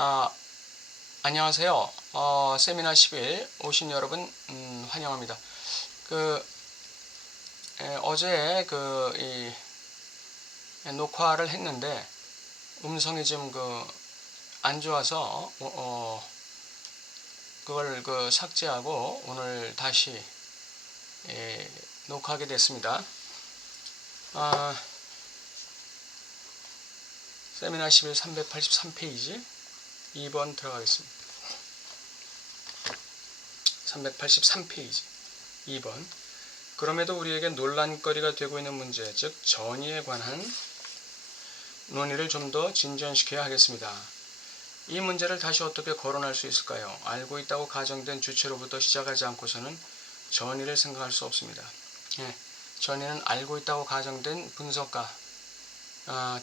아, 안녕하세요. 세미나 10일 오신 여러분, 환영합니다. 어제 녹화를 했는데, 음성이 좀 안 좋아서, 그걸 삭제하고 오늘 다시, 녹화하게 됐습니다. 세미나 11 383페이지 2번 들어가겠습니다. 383페이지 2번. 그럼에도 우리에게 논란거리가 되고 있는 문제, 즉 전의에 관한 논의를 좀 더 진전시켜야 하겠습니다. 이 문제를 다시 어떻게 거론할 수 있을까요? 알고 있다고 가정된 주체로부터 시작하지 않고서는 전의를 생각할 수 없습니다. 전의는 알고 있다고 가정된 분석가,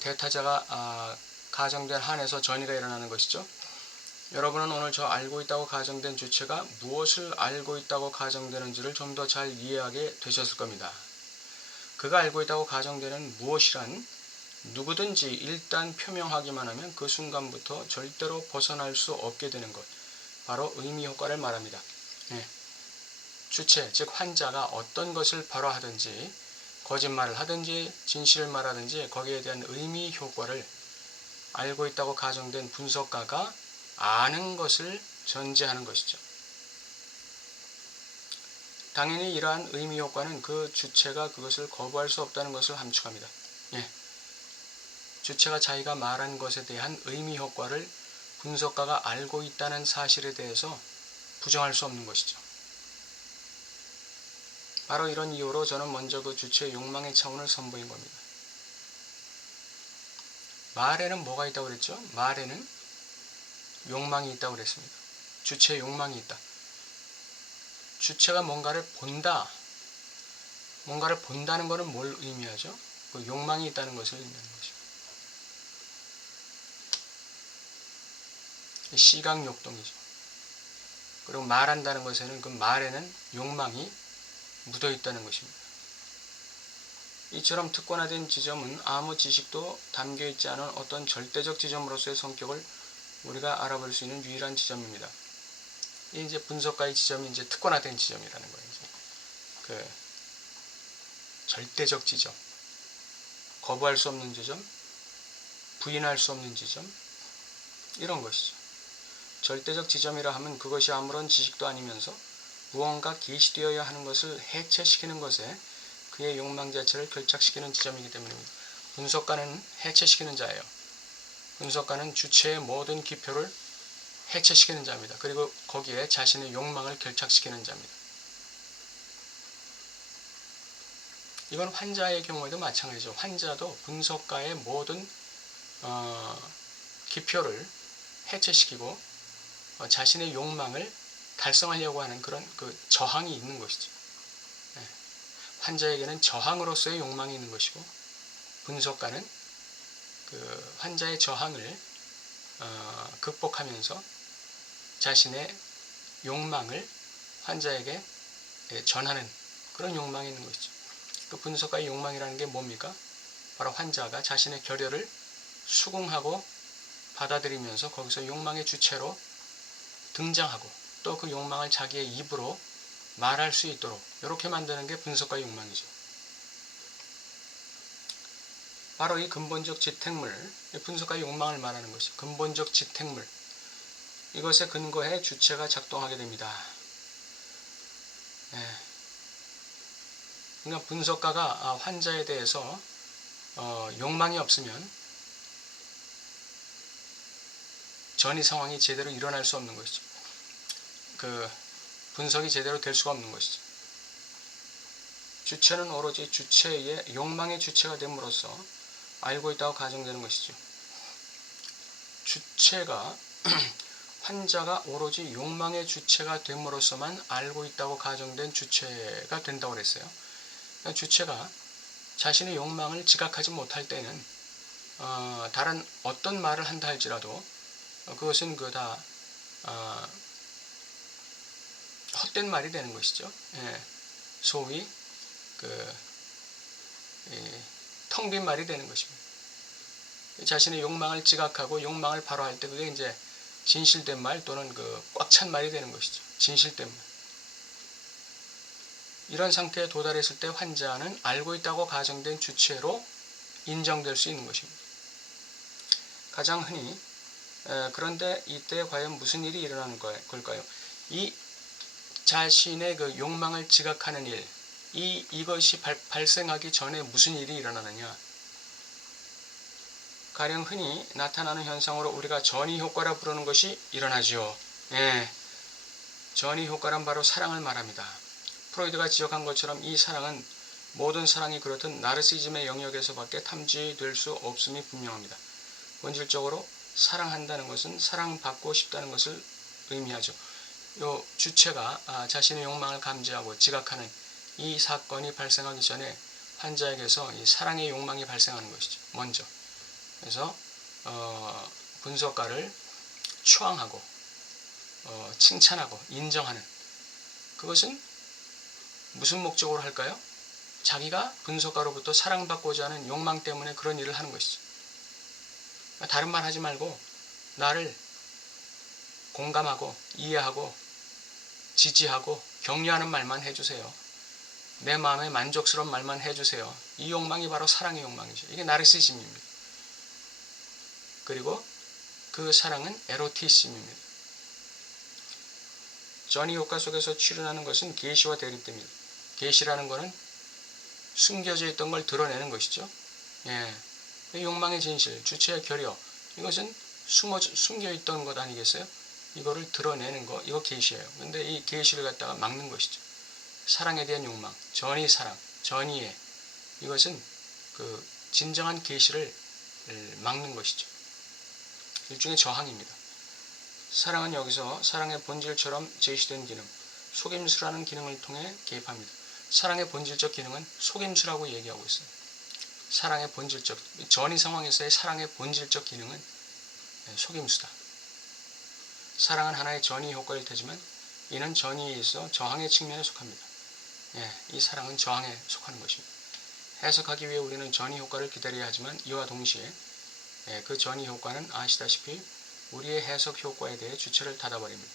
대타자가 가정된 한에서 전의가 일어나는 것이죠. 여러분은 오늘 저 알고 있다고 가정된 주체가 무엇을 알고 있다고 가정되는지를 좀 더 잘 이해하게 되셨을 겁니다. 그가 알고 있다고 가정되는 무엇이란 누구든지 일단 표명하기만 하면 그 순간부터 절대로 벗어날 수 없게 되는 것, 바로 의미 효과를 말합니다. 주체, 즉 환자가 어떤 것을 바로 하든지 거짓말을 하든지 진실을 말하든지 거기에 대한 의미 효과를 알고 있다고 가정된 분석가가 아는 것을 전제하는 것이죠. 당연히 이러한 의미 효과는 그 주체가 그것을 거부할 수 없다는 것을 함축합니다. 주체가 자기가 말한 것에 대한 의미 효과를 분석가가 알고 있다는 사실에 대해서 부정할 수 없는 것이죠. 바로 이런 이유로 저는 먼저 그 주체의 욕망의 차원을 선보인 겁니다. 말에는 뭐가 있다고 그랬죠? 말에는 욕망이 있다고 그랬습니다. 주체의 욕망이 있다. 주체가 뭔가를 본다. 뭔가를 본다는 것은 뭘 의미하죠? 그 욕망이 있다는 것을 의미하는 것입니다. 시각욕동이죠. 그리고 말한다는 것에는 그 말에는 욕망이 묻어 있다는 것입니다. 이처럼 특권화된 지점은 아무 지식도 담겨 있지 않은 어떤 절대적 지점으로서의 성격을 우리가 알아볼 수 있는 유일한 지점입니다. 이 이제 분석가의 지점이 이제 특권화된 지점이라는 거예요. 그 절대적 지점, 거부할 수 없는 지점, 부인할 수 없는 지점, 이런 것이죠. 절대적 지점이라 하면 그것이 아무런 지식도 아니면서 무언가 계시되어야 하는 것을 해체시키는 것에 그의 욕망 자체를 결착시키는 지점이기 때문입니다. 분석가는 해체시키는 자예요. 분석가는 주체의 모든 기표를 해체시키는 자입니다. 그리고 거기에 자신의 욕망을 결착시키는 자입니다. 이건 환자의 경우에도 마찬가지죠. 환자도 분석가의 모든 기표를 해체시키고 자신의 욕망을 달성하려고 하는 그런 저항이 있는 것이죠. 환자에게는 저항으로서의 욕망이 있는 것이고, 분석가는 그 환자의 저항을 극복하면서 자신의 욕망을 환자에게 전하는 그런 욕망이 있는 것이죠. 그 분석가의 욕망이라는 게 뭡니까? 바로 환자가 자신의 결여를 수긍하고 받아들이면서 거기서 욕망의 주체로 등장하고 또 그 욕망을 자기의 입으로 말할 수 있도록 이렇게 만드는 게 분석가의 욕망이죠. 바로 이 근본적 지택물, 분석가의 욕망을 말하는 것이죠. 근본적 지택물, 이것에 근거해 주체가 작동하게 됩니다. 그러니까 분석가가 환자에 대해서 욕망이 없으면 전이 상황이 제대로 일어날 수 없는 것이죠. 그 분석이 제대로 될 수가 없는 것이죠. 주체는 오로지 주체의 욕망의 주체가 됨으로써 알고 있다고 가정되는 것이죠. 주체가 환자가 오로지 욕망의 주체가 됨으로써만 알고 있다고 가정된 주체가 된다고 그랬어요. 그러니까 주체가 자신의 욕망을 지각하지 못할 때는 다른 어떤 말을 한다 할지라도 그것은 다 헛된 말이 되는 것이죠. 소위 텅 빈 말이 되는 것입니다. 자신의 욕망을 지각하고 욕망을 바로할 때 그게 이제 진실된 말 또는 그 꽉 찬 말이 되는 것이죠. 진실된 말. 이런 상태에 도달했을 때 환자는 알고 있다고 가정된 주체로 인정될 수 있는 것입니다. 가장 흔히 그런데 이때 과연 무슨 일이 일어나는 걸까요? 이 자신의 그 욕망을 지각하는 일, 이것이 발생하기 전에 무슨 일이 일어나느냐? 가령 흔히 나타나는 현상으로 우리가 전이 효과라 부르는 것이 일어나죠. 예, 전이 효과란 바로 사랑을 말합니다. 프로이드가 지적한 것처럼 이 사랑은 모든 사랑이 그렇듯 나르시즘의 영역에서밖에 탐지될 수 없음이 분명합니다. 본질적으로 사랑한다는 것은 사랑받고 싶다는 것을 의미하죠. 요 주체가 자신의 욕망을 감지하고 지각하는 이 사건이 발생하기 전에 환자에게서 이 사랑의 욕망이 발생하는 것이죠. 먼저. 그래서 분석가를 추앙하고 칭찬하고 인정하는, 그것은 무슨 목적으로 할까요? 자기가 분석가로부터 사랑받고자 하는 욕망 때문에 그런 일을 하는 것이죠. 다른 말 하지 말고 나를 공감하고 이해하고 지지하고 격려하는 말만 해주세요. 내 마음에 만족스러운 말만 해주세요. 이 욕망이 바로 사랑의 욕망이죠. 이게 나르시즘입니다. 그리고 그 사랑은 에로티심입니다. 전이 효과 속에서 출현하는 것은 계시와 대립됩니다. 계시라는 것은 숨겨져 있던 걸 드러내는 것이죠. 예, 욕망의 진실, 주체의 결여, 이것은 숨겨 있던 것 아니겠어요? 이거를 드러내는 거, 이거 계시예요. 근데 이 계시를 갖다가 막는 것이죠. 사랑에 대한 욕망, 전이 사랑, 전이애, 이것은 그 진정한 계시를 막는 것이죠. 일종의 저항입니다. 사랑은 여기서 사랑의 본질처럼 제시된 기능, 속임수라는 기능을 통해 개입합니다. 사랑의 본질적 기능은 속임수라고 얘기하고 있어요. 사랑의 본질적, 전이 상황에서의 사랑의 본질적 기능은 속임수다. 사랑은 하나의 전이 효과일 테지만 이는 전이에 있어 저항의 측면에 속합니다. 이 사랑은 저항에 속하는 것입니다. 해석하기 위해 우리는 전이 효과를 기다려야 하지만 이와 동시에 그 전이 효과는 아시다시피 우리의 해석 효과에 대해 주체를 닫아버립니다.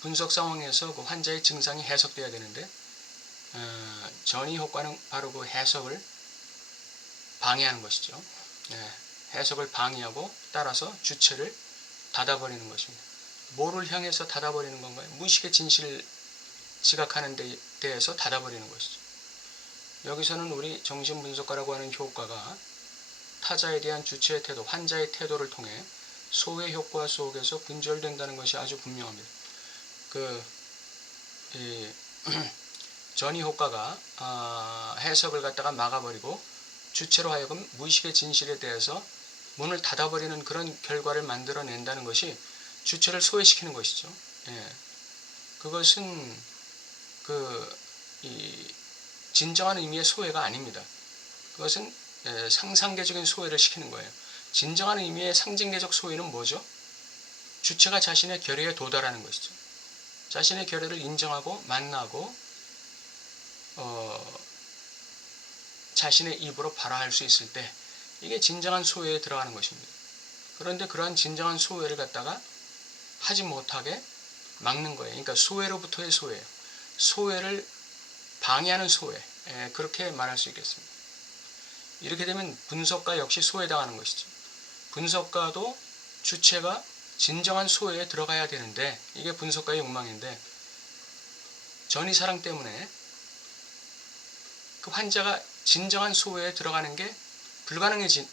분석 상황에서 그 환자의 증상이 해석돼야 되는데 전이 효과는 바로 그 해석을 방해하는 것이죠. 해석을 방해하고 따라서 주체를 닫아버리는 것입니다. 뭐를 향해서 닫아버리는 건가요? 무의식의 진실을 지각하는 데 대해서 닫아버리는 것이죠. 여기서는 우리 정신분석가라고 하는 효과가 타자에 대한 주체의 태도, 환자의 태도를 통해 소외 효과 속에서 분절된다는 것이 아주 분명합니다. 전이 효과가 해석을 갖다가 막아버리고 주체로 하여금 무의식의 진실에 대해서 문을 닫아버리는 그런 결과를 만들어낸다는 것이 주체를 소외시키는 것이죠. 그것은 진정한 의미의 소외가 아닙니다. 그것은 상상계적인 소외를 시키는 거예요. 진정한 의미의 상징계적 소외는 뭐죠? 주체가 자신의 결의에 도달하는 것이죠. 자신의 결의를 인정하고 만나고 자신의 입으로 발화할 수 있을 때 이게 진정한 소외에 들어가는 것입니다. 그런데 그러한 진정한 소외를 갖다가 하지 못하게 막는 거예요. 그러니까 소외로부터의 소외예요. 소외를 방해하는 소외, 그렇게 말할 수 있겠습니다. 이렇게 되면 분석가 역시 소외당하는 것이죠. 분석가도 주체가 진정한 소외에 들어가야 되는데 이게 분석가의 욕망인데 전이 사랑 때문에 그 환자가 진정한 소외에 들어가는 게 불가능해지는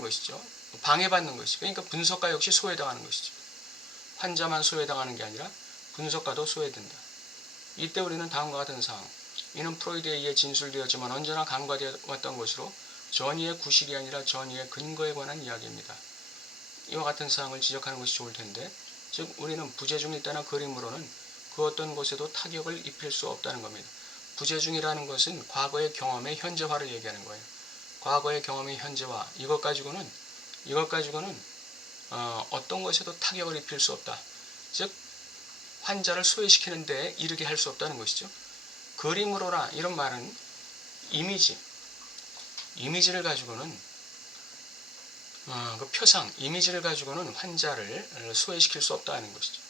것이죠. 방해받는 것이죠. 그러니까 분석가 역시 소외당하는 것이죠. 환자만 소외당하는 게 아니라 분석가도 소외된다. 이때 우리는 다음과 같은 사항, 이는 프로이드에 의해 진술되었지만 언제나 간과되어 왔던 것으로 전이의 구실이 아니라 전이의 근거에 관한 이야기입니다. 이와 같은 사항을 지적하는 것이 좋을 텐데, 즉 우리는 부재중에 따른 그림으로는 그 어떤 곳에도 타격을 입힐 수 없다는 겁니다. 부재중이라는 것은 과거의 경험의 현재화를 얘기하는 거예요. 과거의 경험의 현재화, 이것 가지고는 어떤 것에도 타격을 입힐 수 없다. 즉 환자를 소외시키는 데 이르게 할 수 없다는 것이죠. 그림으로나 이런 말은 이미지, 이미지를 가지고는 그 표상, 이미지를 가지고는 환자를 소외시킬 수 없다는 것이죠.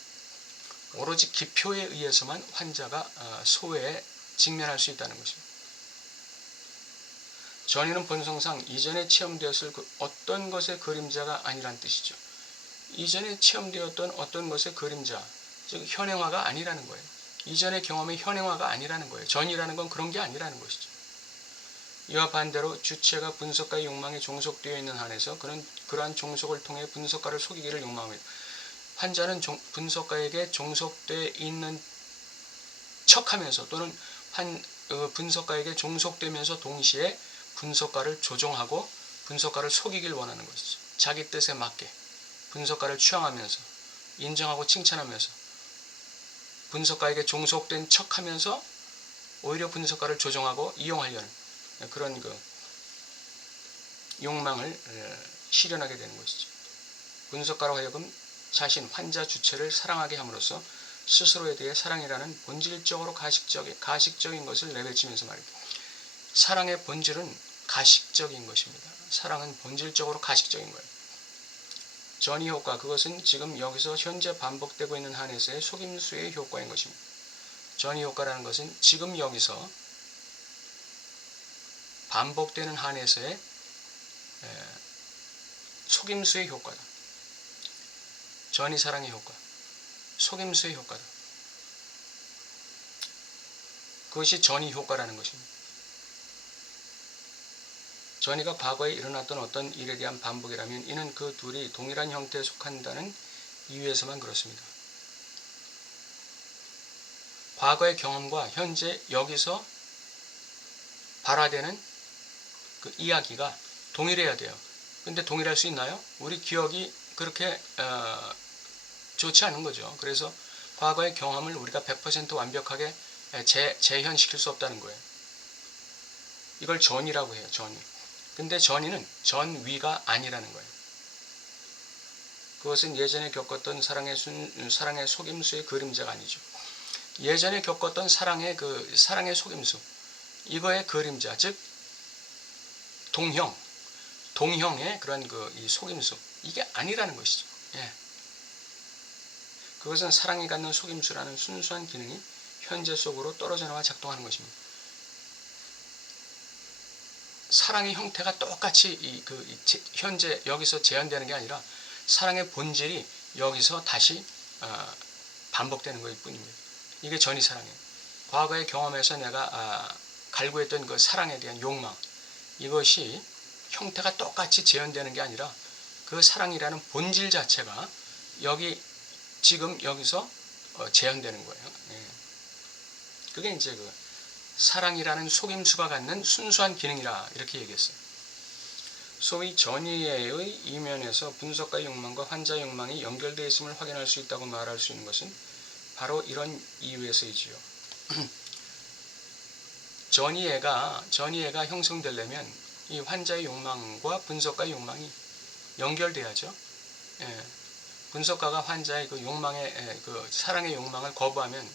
오로지 기표에 의해서만 환자가 소외에 직면할 수 있다는 것입니다. 전이는 본성상 이전에 체험되었을 어떤 것의 그림자가 아니란 뜻이죠. 이전에 체험되었던 어떤 것의 그림자, 즉 현행화가 아니라는 거예요. 이전의 경험의 현행화가 아니라는 거예요. 전이라는 건 그런 게 아니라는 것이죠. 이와 반대로 주체가 분석가의 욕망에 종속되어 있는 한에서 그는 그러한 종속을 통해 분석가를 속이기를 욕망합니다. 환자는 분석가에게 종속되어 있는 척하면서 또는 분석가에게 종속되면서 동시에 분석가를 조종하고 분석가를 속이길 원하는 것이죠. 자기 뜻에 맞게 분석가를 추앙하면서 인정하고 칭찬하면서 분석가에게 종속된 척하면서 오히려 분석가를 조종하고 이용하려는 그런 욕망을 실현하게 되는 것이죠. 분석가로 하여금 자신 환자 주체를 사랑하게 함으로써 스스로에 대해 사랑이라는 본질적으로 가식적인 것을 내뱉으면서 말입니다. 사랑의 본질은 가식적인 것입니다. 사랑은 본질적으로 가식적인 거예요. 전이 효과, 그것은 지금 여기서 현재 반복되고 있는 한에서의 속임수의 효과인 것입니다. 전이 효과라는 것은 지금 여기서 반복되는 한에서의 속임수의 효과다. 전이 사랑의 효과, 속임수의 효과다. 그것이 전이 효과라는 것입니다. 전이가 과거에 일어났던 어떤 일에 대한 반복이라면 이는 그 둘이 동일한 형태에 속한다는 이유에서만 그렇습니다. 과거의 경험과 현재 여기서 발화되는 그 이야기가 동일해야 돼요. 근데 동일할 수 있나요? 우리 기억이 그렇게 좋지 않은 거죠. 그래서 과거의 경험을 우리가 100% 완벽하게 재현시킬 수 없다는 거예요. 이걸 전이라고 해요. 전이. 근데 전이는 전위가 아니라는 거예요. 그것은 예전에 겪었던 사랑의 속임수의 그림자가 아니죠. 예전에 겪었던 사랑의 속임수, 이거의 그림자, 즉 동형의 그런 이 속임수, 이게 아니라는 것이죠. 예. 그것은 사랑이 갖는 속임수라는 순수한 기능이 현재 속으로 떨어져 나와 작동하는 것입니다. 사랑의 형태가 똑같이 현재 여기서 재현되는 게 아니라 사랑의 본질이 여기서 다시 반복되는 것일 뿐입니다. 이게 전이 사랑이에요. 과거의 경험에서 내가 갈구했던 그 사랑에 대한 욕망, 이것이 형태가 똑같이 재현되는 게 아니라 그 사랑이라는 본질 자체가 지금 여기서 재현되는 거예요. 네. 그게 이제 사랑이라는 속임수가 갖는 순수한 기능이라 이렇게 얘기했어요. 소위 전이의 이면에서 분석가의 욕망과 환자의 욕망이 연결되어 있음을 확인할 수 있다고 말할 수 있는 것은 바로 이런 이유에서이지요. 전이애가 형성되려면 이 환자의 욕망과 분석가의 욕망이 연결돼야죠. 예. 분석가가 환자의 사랑의 욕망을 거부하면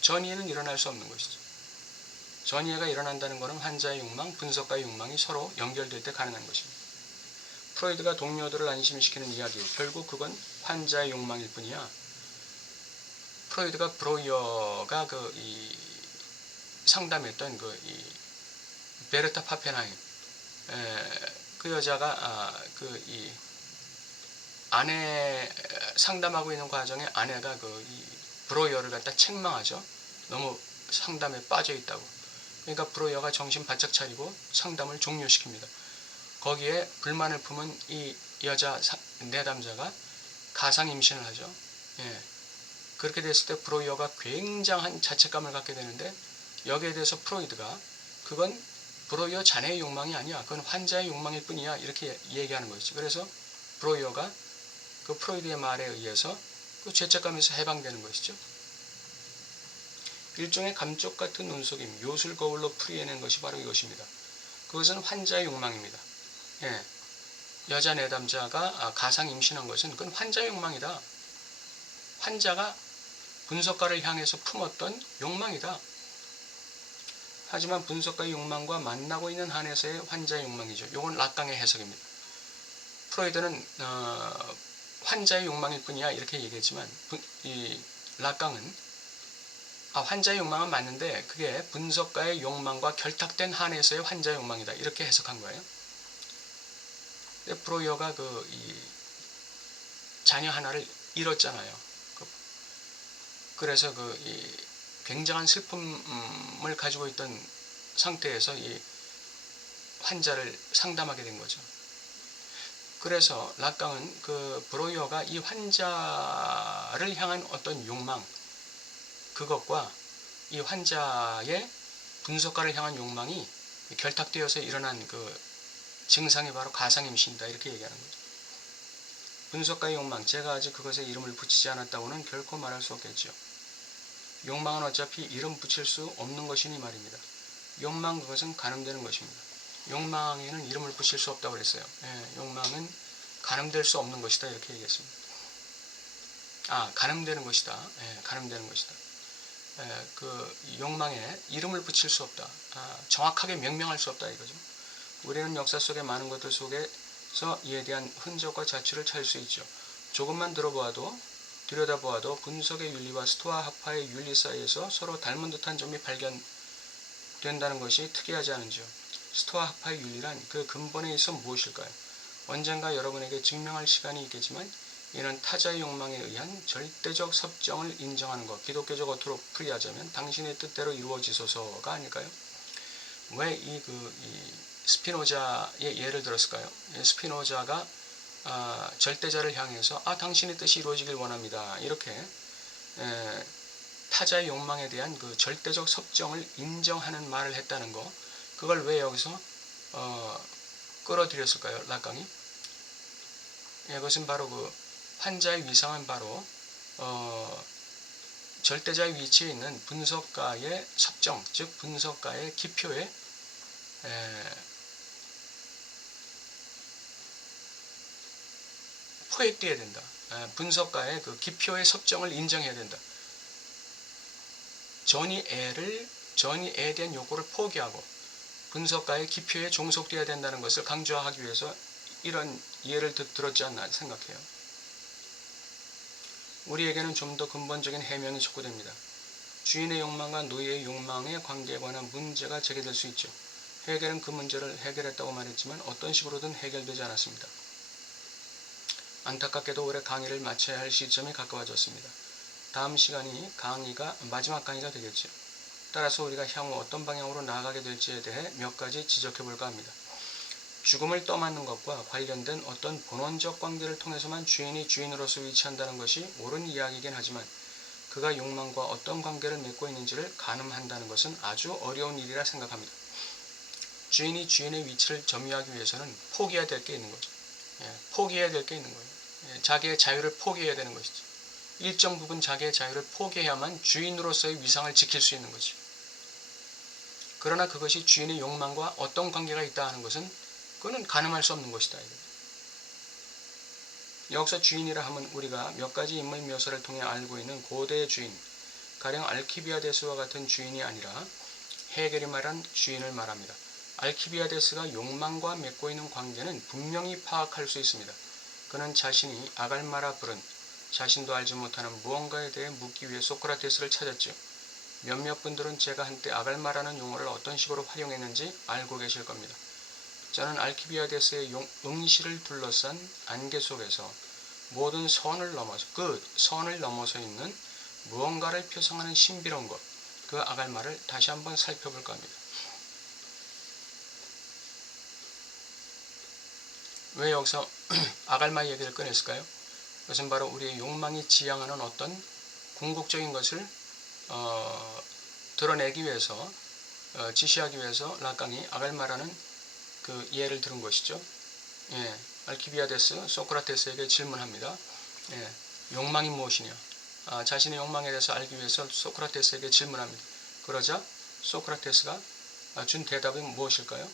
전이애는 일어날 수 없는 것이죠. 전이애가 일어난다는 것은 환자의 욕망, 분석가의 욕망이 서로 연결될 때 가능한 것입니다. 프로이드가 동료들을 안심시키는 이야기, 결국 그건 환자의 욕망일 뿐이야. 프로이드가 브로이어가 상담했던 베르타 파펜하임, 그 여자가 아내 상담하고 있는 과정에 아내가 브로이어를 갖다 책망하죠. 너무 상담에 빠져 있다고. 그러니까 브로이어가 정신 바짝 차리고 상담을 종료시킵니다. 거기에 불만을 품은 이 여자 내담자가 가상 임신을 하죠. 예. 그렇게 됐을 때 브로이어가 굉장한 자책감을 갖게 되는데 여기에 대해서 프로이드가 그건 브로이어 자네의 욕망이 아니야. 그건 환자의 욕망일 뿐이야. 이렇게 얘기하는 것이죠. 그래서 브로이어가 그 프로이드의 말에 의해서 그 죄책감에서 해방되는 것이죠. 일종의 감쪽 같은 눈속임, 요술 거울로 풀이해낸 것이 바로 이것입니다. 그것은 환자의 욕망입니다. 예. 여자 내담자가 가상 임신한 것은 그건 환자의 욕망이다. 환자가 분석가를 향해서 품었던 욕망이다. 하지만 분석가의 욕망과 만나고 있는 한에서의 환자의 욕망이죠. 이건 락강의 해석입니다. 프로이드는 환자의 욕망일 뿐이야 이렇게 얘기했지만 이 락강은 환자의 욕망은 맞는데 그게 분석가의 욕망과 결탁된 한에서의 환자의 욕망이다 이렇게 해석한 거예요. 근데 브로이어가 이 자녀 하나를 잃었잖아요. 그래서 이 굉장한 슬픔을 가지고 있던 상태에서 이 환자를 상담하게 된 거죠. 그래서 락강은 브로이어가 이 환자를 향한 어떤 욕망, 그것과 이 환자의 분석가를 향한 욕망이 결탁되어서 일어난 증상이 바로 가상임신이다 이렇게 얘기하는 거죠. 분석가의 욕망, 제가 아직 그것에 이름을 붙이지 않았다고는 결코 말할 수 없겠죠. 욕망은 어차피 이름 붙일 수 없는 것이니 말입니다. 욕망 그것은 가늠되는 것입니다. 욕망에는 이름을 붙일 수 없다고 그랬어요. 욕망은 가늠될 수 없는 것이다 이렇게 얘기했습니다. 가늠되는 것이다. 가늠되는 것이다. 욕망에 이름을 붙일 수 없다. 정확하게 명명할 수 없다 이거죠. 우리는 역사 속의 많은 것들 속에서 이에 대한 흔적과 자취를 찾을 수 있죠. 조금만 들여다보아도 분석의 윤리와 스토아 학파의 윤리 사이에서 서로 닮은 듯한 점이 발견된다는 것이 특이하지 않은지요. 스토아 학파의 윤리란 그 근본에 있어 무엇일까요? 언젠가 여러분에게 증명할 시간이 있겠지만 이는 타자의 욕망에 의한 절대적 섭정을 인정하는 것, 기독교적 어투로 풀이하자면 당신의 뜻대로 이루어지소서가 아닐까요? 왜 이 스피노자의 예를 들었을까요? 스피노자가 절대자를 향해서 당신의 뜻이 이루어지길 원합니다. 이렇게 타자의 욕망에 대한 절대적 섭정을 인정하는 말을 했다는 거, 그걸 왜 여기서 끌어들였을까요? 락강이? 그것은 바로 환자의 위상은 바로 절대자의 위치에 있는 분석가의 섭정, 즉 분석가의 기표에 포획되어야 된다. 분석가의 기표의 섭정을 인정해야 된다. 전이 애에 대한 요구를 포기하고 분석가의 기표에 종속되어야 된다는 것을 강조하기 위해서 이런 예를 들었지 않나 생각해요. 우리에게는 좀 더 근본적인 해명이 촉구됩니다. 주인의 욕망과 노예의 욕망의 관계에 관한 문제가 제기될 수 있죠. 헤겔은 그 문제를 해결했다고 말했지만 어떤 식으로든 해결되지 않았습니다. 안타깝게도 올해 강의를 마쳐야 할 시점이 가까워졌습니다. 다음 시간이 마지막 강의가 되겠죠. 따라서 우리가 향후 어떤 방향으로 나아가게 될지에 대해 몇 가지 지적해 볼까 합니다. 죽음을 떠맡는 것과 관련된 어떤 본원적 관계를 통해서만 주인이 주인으로서 위치한다는 것이 옳은 이야기이긴 하지만 그가 욕망과 어떤 관계를 맺고 있는지를 가늠한다는 것은 아주 어려운 일이라 생각합니다. 주인이 주인의 위치를 점유하기 위해서는 포기해야 될 게 있는 거죠. 포기해야 될 게 있는 거예요. 자기의 자유를 포기해야 되는 것이죠. 일정 부분 자기의 자유를 포기해야만 주인으로서의 위상을 지킬 수 있는 거죠. 그러나 그것이 주인의 욕망과 어떤 관계가 있다 하는 것은 그거는 가늠할 수 없는 것이다. 여기서 주인이라 하면 우리가 몇 가지 인물 묘사를 통해 알고 있는 고대의 주인, 가령 알키비아데스와 같은 주인이 아니라 헤겔이 말한 주인을 말합니다. 알키비아데스가 욕망과 맺고 있는 관계는 분명히 파악할 수 있습니다. 그는 자신이 아갈마라 부른 자신도 알지 못하는 무언가에 대해 묻기 위해 소크라테스를 찾았죠. 몇몇 분들은 제가 한때 아갈마라는 용어를 어떤 식으로 활용했는지 알고 계실 겁니다. 저는 알키비아데스의 응시를 둘러싼 안개 속에서 모든 선을 넘어서 그 선을 넘어서 있는 무언가를 표성하는 신비로운 것, 그 아갈마를 다시 한번 살펴볼까 합니다. 왜 여기서 아갈마 얘기를 꺼냈을까요? 그것은 바로 우리의 욕망이 지향하는 어떤 궁극적인 것을 드러내기 위해서 지시하기 위해서 락강이 아갈마라는 그 예를 들은 것이죠. 알키비아데스 소크라테스에게 질문합니다. 욕망이 무엇이냐? 자신의 욕망에 대해서 알기 위해서 소크라테스에게 질문합니다. 그러자 소크라테스가 준 대답은 무엇일까요?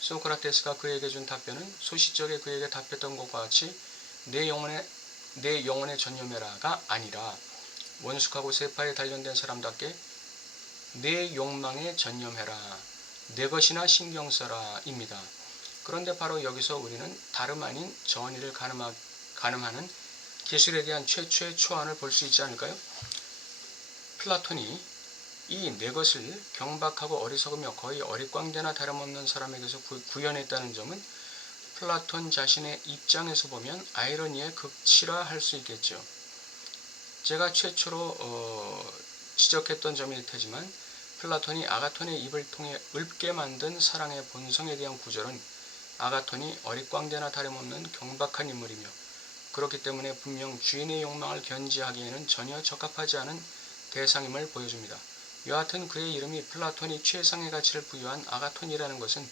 소크라테스가 그에게 준 답변은 소시적에 그에게 답했던 것과 같이 내 영혼의 전념해라가 아니라 원숙하고 세파에 단련된 사람답게 내 욕망에 전념해라. 내 것이나 신경 써라 입니다. 그런데 바로 여기서 우리는 다름 아닌 정의를 가늠하는 기술에 대한 최초의 초안을 볼 수 있지 않을까요? 플라톤이 이 내 것을 경박하고 어리석으며 거의 어릿광대나 다름없는 사람에게서 구현했다는 점은 플라톤 자신의 입장에서 보면 아이러니의 극치라 할 수 있겠죠. 제가 최초로 지적했던 점일 테지만 플라톤이 아가톤의 입을 통해 읊게 만든 사랑의 본성에 대한 구절은 아가톤이 어릿광대나 다름없는 경박한 인물이며 그렇기 때문에 분명 주인의 욕망을 견지하기에는 전혀 적합하지 않은 대상임을 보여줍니다. 여하튼 그의 이름이 플라톤이 최상의 가치를 부여한 아가톤이라는 것은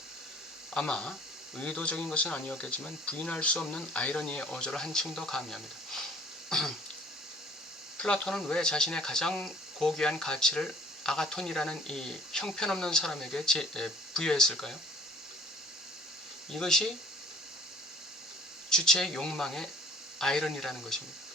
아마 의도적인 것은 아니었겠지만 부인할 수 없는 아이러니의 어조를 한층 더 가미합니다. 플라톤은 왜 자신의 가장 고귀한 가치를 아가톤이라는 이 형편없는 사람에게 부여했을까요? 이것이 주체의 욕망의 아이러니라는 것입니다.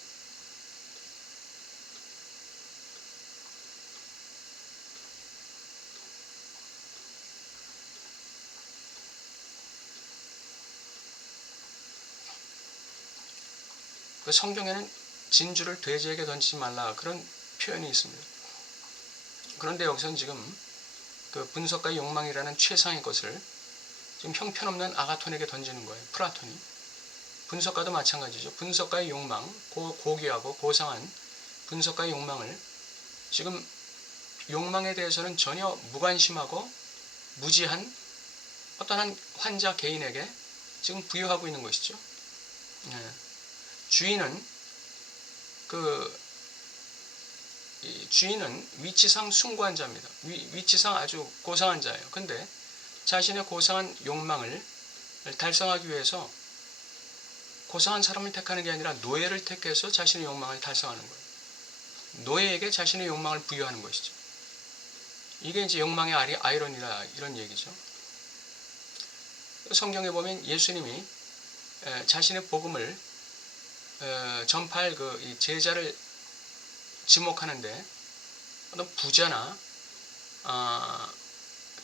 그 성경에는 진주를 돼지에게 던지지 말라 그런 표현이 있습니다. 그런데 여기서는 지금 그 분석가의 욕망이라는 최상의 것을 지금 형편없는 아가톤에게 던지는 거예요. 플라톤이. 분석가도 마찬가지죠. 분석가의 욕망, 고귀하고 고상한 분석가의 욕망을 지금 욕망에 대해서는 전혀 무관심하고 무지한 어떤 한 환자 개인에게 지금 부여하고 있는 것이죠. 주인은 주인은 위치상 숭고한 자입니다. 위치상 아주 고상한 자예요. 근데 자신의 고상한 욕망을 달성하기 위해서 고상한 사람을 택하는 게 아니라 노예를 택해서 자신의 욕망을 달성하는 거예요. 노예에게 자신의 욕망을 부여하는 것이죠. 이게 이제 욕망의 아이러니라 이런 얘기죠. 성경에 보면 예수님이 자신의 복음을 전파할 이 제자를 지목하는데 어떤 부자나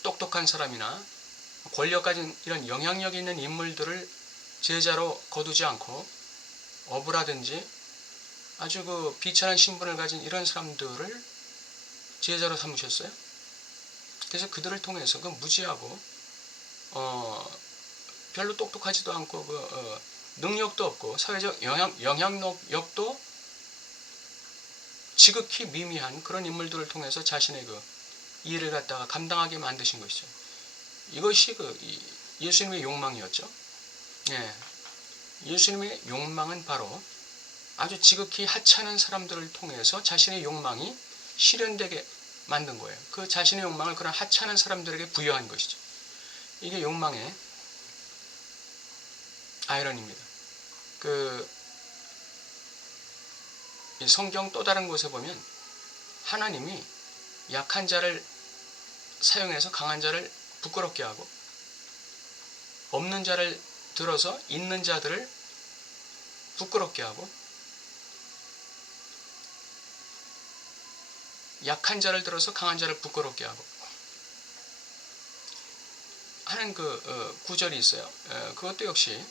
똑똑한 사람이나 권력 가진 이런 영향력 있는 인물들을 제자로 거두지 않고 어부라든지 아주 그 비천한 신분을 가진 이런 사람들을 제자로 삼으셨어요. 그래서 그들을 통해서 그 무지하고 별로 똑똑하지도 않고 능력도 없고 사회적 영향력도 지극히 미미한 그런 인물들을 통해서 자신의 그 일을 갖다가 감당하게 만드신 것이죠. 이것이 예수님의 욕망이었죠. 예. 예수님의 욕망은 바로 아주 지극히 하찮은 사람들을 통해서 자신의 욕망이 실현되게 만든 거예요. 그 자신의 욕망을 그런 하찮은 사람들에게 부여한 것이죠. 이게 욕망의 아이러니입니다. 이 성경 또 다른 곳에 보면 하나님이 약한 자를 사용해서 강한 자를 부끄럽게 하고 없는 자를 들어서 있는 자들을 부끄럽게 하고 약한 자를 들어서 강한 자를 부끄럽게 하고 하는 구절이 있어요. 그것도 역시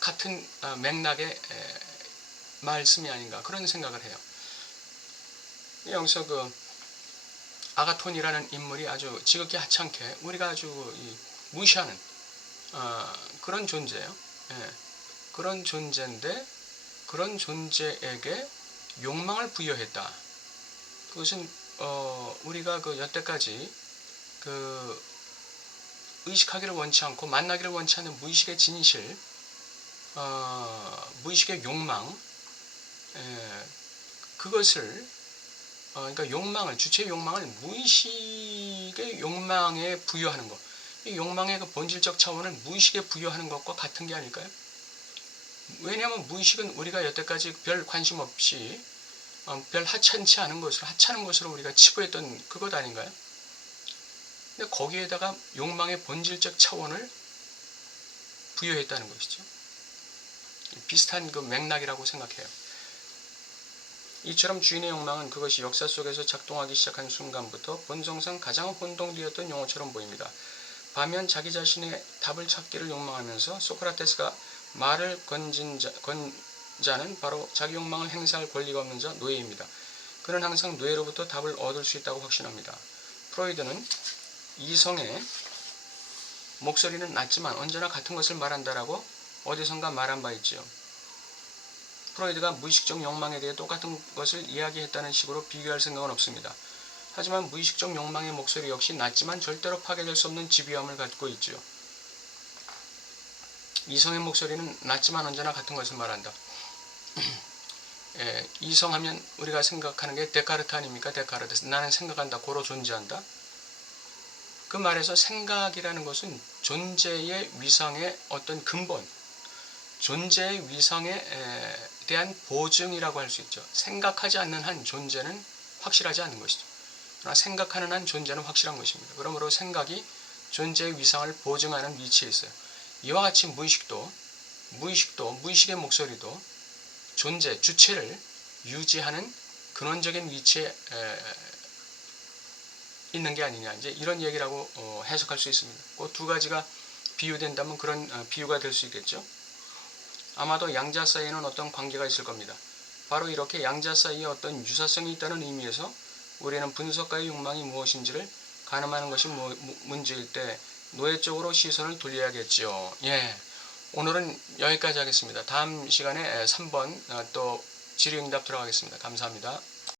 같은 맥락의 말씀이 아닌가 그런 생각을 해요. 여기서 아가톤이라는 인물이 아주 지극히 하찮게 우리가 아주 무시하는 그런 존재예요. 그런 존재인데 그런 존재에게 욕망을 부여했다. 그것은 우리가 여태까지 의식하기를 원치 않고 만나기를 원치 않는 무의식의 진실, 무의식의 욕망, 그것을 그러니까 욕망을 주체의 욕망을 무의식의 욕망에 부여하는 것, 이 욕망의 그 본질적 차원을 무의식에 부여하는 것과 같은 게 아닐까요? 왜냐하면 무의식은 우리가 여태까지 별 관심 없이 별 하찮은 것으로 우리가 치부했던 그것 아닌가요? 근데 거기에다가 욕망의 본질적 차원을 부여했다는 것이죠. 비슷한 맥락이라고 생각해요. 이처럼 주인의 욕망은 그것이 역사 속에서 작동하기 시작한 순간부터 본성상 가장 혼동되었던 용어처럼 보입니다. 반면 자기 자신의 답을 찾기를 욕망하면서 소크라테스가 말을 건 자는 바로 자기 욕망을 행사할 권리가 없는 자, 노예입니다. 그는 항상 노예로부터 답을 얻을 수 있다고 확신합니다. 프로이드는 이성의 목소리는 낮지만 언제나 같은 것을 말한다라고 어디선가 말한 바 있지요. 프로이드가 무의식적 욕망에 대해 똑같은 것을 이야기했다는 식으로 비교할 생각은 없습니다. 하지만 무의식적 욕망의 목소리 역시 낮지만 절대로 파괴될 수 없는 집요함을 갖고 있지요. 이성의 목소리는 낮지만 언제나 같은 것을 말한다. 이성하면 우리가 생각하는 게 데카르트 아닙니까? 데카르트. 나는 생각한다. 고로 존재한다. 그 말에서 생각이라는 것은 존재의 위상의 어떤 근본, 존재의 위상에 대한 보증이라고 할 수 있죠. 생각하지 않는 한 존재는 확실하지 않는 것이죠. 그러나 생각하는 한 존재는 확실한 것입니다. 그러므로 생각이 존재의 위상을 보증하는 위치에 있어요. 이와 같이 무의식도 무의식의 목소리도 존재, 주체를 유지하는 근원적인 위치에 있는 게 아니냐, 이제 이런 얘기라고 해석할 수 있습니다. 그 두 가지가 비유된다면 그런 비유가 될 수 있겠죠. 아마도 양자 사이에는 어떤 관계가 있을 겁니다. 바로 이렇게 양자 사이에 어떤 유사성이 있다는 의미에서 우리는 분석가의 욕망이 무엇인지를 가늠하는 것이 문제일 때 노예 쪽으로 시선을 돌려야겠죠. 예, 오늘은 여기까지 하겠습니다. 다음 시간에 3번 또 질의응답 들어가겠습니다. 감사합니다.